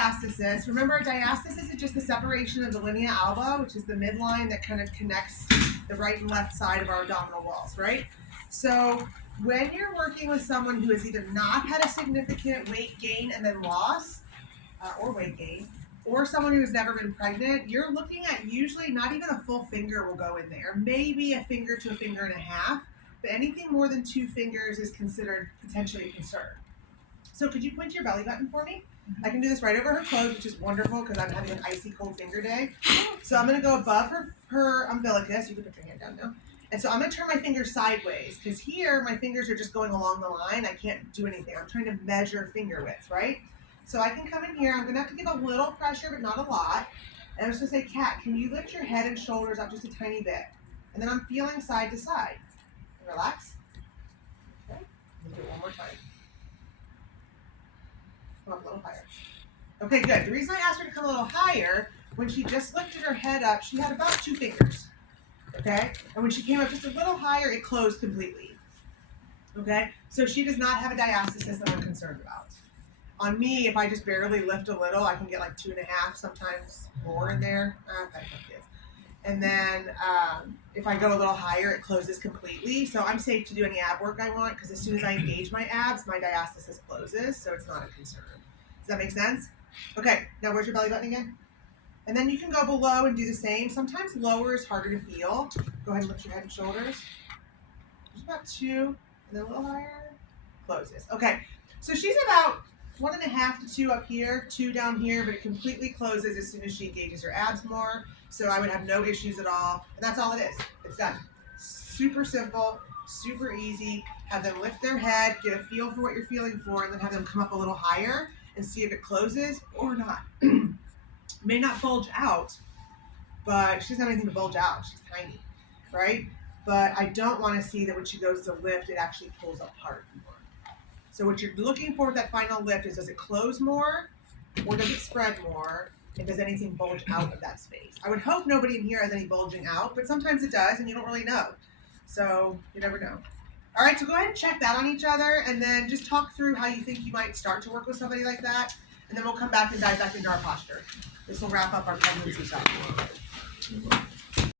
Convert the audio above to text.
diastasis. Remember, diastasis is just the separation of the linea alba, which is the midline that kind of connects the right and left side of our abdominal walls, right? So when you're working with someone who has either not had a significant weight gain and then loss, or weight gain, or someone who's never been pregnant, you're looking at usually not even a full finger will go in there, maybe a finger to a finger and a half, but anything more than 2 fingers is considered potentially a concern. So could you point to your belly button for me? I can do this right over her clothes, which is wonderful because I'm having an icy cold finger day. So I'm going to go above her umbilicus. You can put your hand down now. And so I'm going to turn my fingers sideways because here my fingers are just going along the line. I can't do anything. I'm trying to measure finger width, right? So I can come in here. I'm going to have to give a little pressure, but not a lot. And I'm just going to say, Kat, can you lift your head and shoulders up just a tiny bit? And then I'm feeling side to side. And relax. Okay. We'll do it one more time. Come up a little higher. Okay, good. The reason I asked her to come a little higher, when she just lifted her head up, she had about 2 fingers. Okay? And when she came up just a little higher, it closed completely. Okay? So she does not have a diastasis that I'm concerned about. On me, if I just barely lift a little, I can get like 2.5, sometimes more in there. And then if I go a little higher, it closes completely. So I'm safe to do any ab work I want because as soon as I engage my abs, my diastasis closes, so it's not a concern. Does that make sense? Okay, now where's your belly button again? And then you can go below and do the same. Sometimes lower is harder to feel. Go ahead and lift your head and shoulders. Just about 2, and then a little higher. Closes. Okay, so she's about 1.5 to 2 up here, 2 down here, but it completely closes as soon as she engages her abs more. So I would have no issues at all. And that's all it is. It's done. Super simple, super easy. Have them lift their head, get a feel for what you're feeling for, and then have them come up a little higher and see if it closes or not. May not bulge out, but she doesn't have anything to bulge out. She's tiny, right? But I don't want to see that when she goes to lift, it actually pulls apart more. So what you're looking for with that final lift is, does it close more or does it spread more? And does anything bulge out of that space? I would hope nobody in here has any bulging out, but sometimes it does and you don't really know. So you never know. All right, so go ahead and check that on each other and then just talk through how you think you might start to work with somebody like that. And then we'll come back and dive back into our posture. This will wrap up our pregnancy stuff.